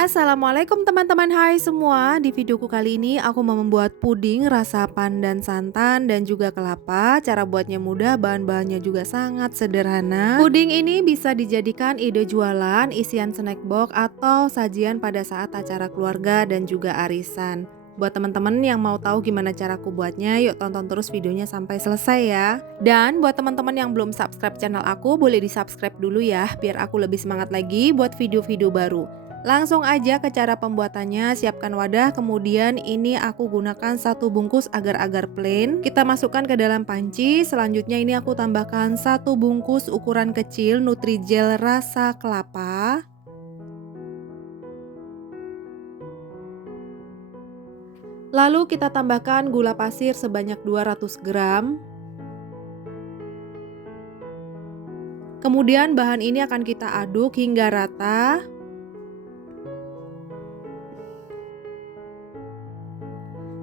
Assalamualaikum teman-teman, hai semua. Di videoku kali ini aku mau membuat puding rasa pandan santan dan juga kelapa. Cara buatnya mudah, bahan-bahannya juga sangat sederhana. Puding ini bisa dijadikan ide jualan, isian snack box, atau sajian pada saat acara keluarga dan juga arisan. Buat teman-teman yang mau tahu gimana caraku buatnya, yuk tonton terus videonya sampai selesai ya. Dan buat teman-teman yang belum subscribe channel aku, boleh di subscribe dulu ya, biar aku lebih semangat lagi buat video-video baru. Langsung aja ke cara pembuatannya. Siapkan wadah, kemudian ini aku gunakan 1 bungkus agar-agar plain. Kita masukkan ke dalam panci. Selanjutnya ini aku tambahkan 1 bungkus ukuran kecil Nutrijel rasa kelapa. Lalu kita tambahkan gula pasir sebanyak 200 gram. Kemudian bahan ini akan kita aduk hingga rata.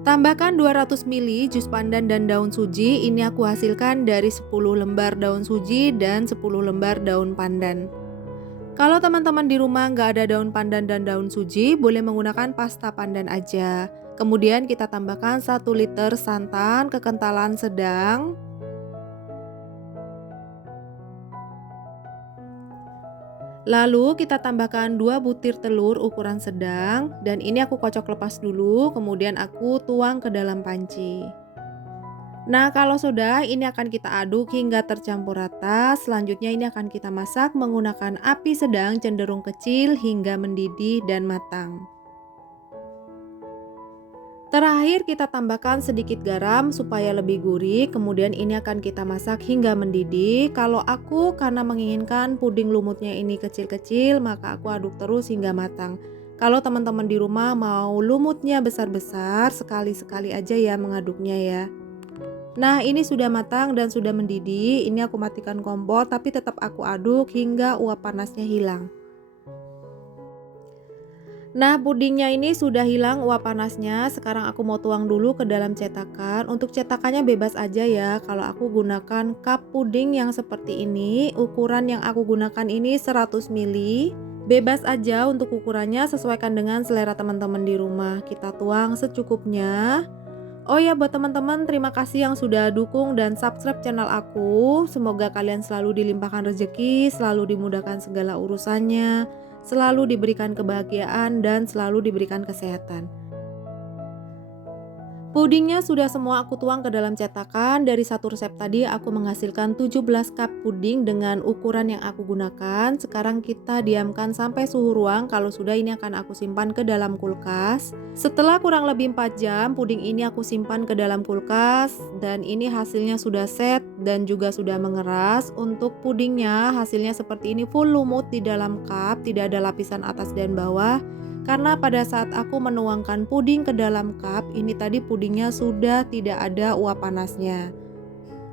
Tambahkan 200 ml jus pandan dan daun suji. Ini aku hasilkan dari 10 lembar daun suji dan 10 lembar daun pandan. Kalau teman-teman di rumah nggak ada daun pandan dan daun suji, boleh menggunakan pasta pandan aja. Kemudian kita tambahkan 1 liter santan kekentalan sedang. Lalu kita tambahkan 2 butir telur ukuran sedang, dan ini aku kocok lepas dulu, kemudian aku tuang ke dalam panci. Nah, kalau sudah, ini akan kita aduk hingga tercampur rata. Selanjutnya ini akan kita masak menggunakan api sedang cenderung kecil hingga mendidih dan matang. Terakhir kita tambahkan sedikit garam supaya lebih gurih. Kemudian ini akan kita masak hingga mendidih. Kalau aku karena menginginkan puding lumutnya ini kecil-kecil, maka aku aduk terus hingga matang. Kalau teman-teman di rumah mau lumutnya besar-besar, sekali-sekali aja ya mengaduknya ya. Nah, ini sudah matang dan sudah mendidih. Ini aku matikan kompor, tapi tetap aku aduk hingga uap panasnya hilang. Nah, pudingnya ini sudah hilang uap panasnya. Sekarang aku mau tuang dulu ke dalam cetakan. Untuk cetakannya bebas aja ya. Kalau aku gunakan cup puding yang seperti ini, ukuran yang aku gunakan ini 100 ml. Bebas aja untuk ukurannya, sesuaikan dengan selera teman-teman di rumah. Kita tuang secukupnya. Oh ya, buat teman-teman, terima kasih yang sudah dukung dan subscribe channel aku. Semoga kalian selalu dilimpahkan rezeki, selalu dimudahkan segala urusannya, selalu diberikan kebahagiaan, dan selalu diberikan kesehatan. Pudingnya sudah semua aku tuang ke dalam cetakan. Dari satu resep tadi aku menghasilkan 17 cup puding dengan ukuran yang aku gunakan. Sekarang kita diamkan sampai suhu ruang. Kalau sudah, ini akan aku simpan ke dalam kulkas. Setelah kurang lebih 4 jam, puding ini aku simpan ke dalam kulkas. Dan ini hasilnya sudah set dan juga sudah mengeras. Untuk pudingnya hasilnya seperti ini, full lumut di dalam cup, tidak ada lapisan atas dan bawah. Karena pada saat aku menuangkan puding ke dalam cup, ini tadi pudingnya sudah tidak ada uap panasnya.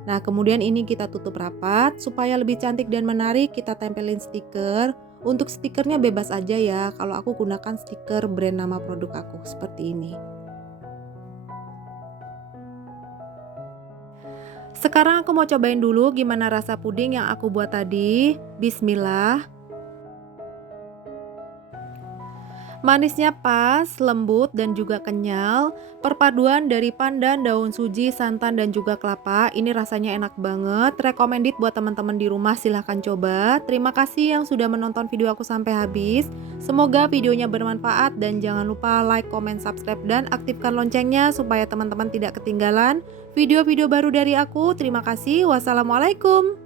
Nah, kemudian ini kita tutup rapat supaya lebih cantik dan menarik. Kita tempelin stiker. Untuk stikernya bebas aja ya. Kalau aku gunakan stiker brand nama produk aku seperti ini. Sekarang aku mau cobain dulu gimana rasa puding yang aku buat tadi. Bismillah. Manisnya pas, lembut, dan juga kenyal. Perpaduan dari pandan, daun suji, santan, dan juga kelapa. Ini rasanya enak banget. Recommended buat teman-teman di rumah, silahkan coba. Terima kasih yang sudah menonton video aku sampai habis. Semoga videonya bermanfaat, dan jangan lupa like, comment, subscribe, dan aktifkan loncengnya supaya teman-teman tidak ketinggalan video-video baru dari aku. Terima kasih. Wassalamualaikum.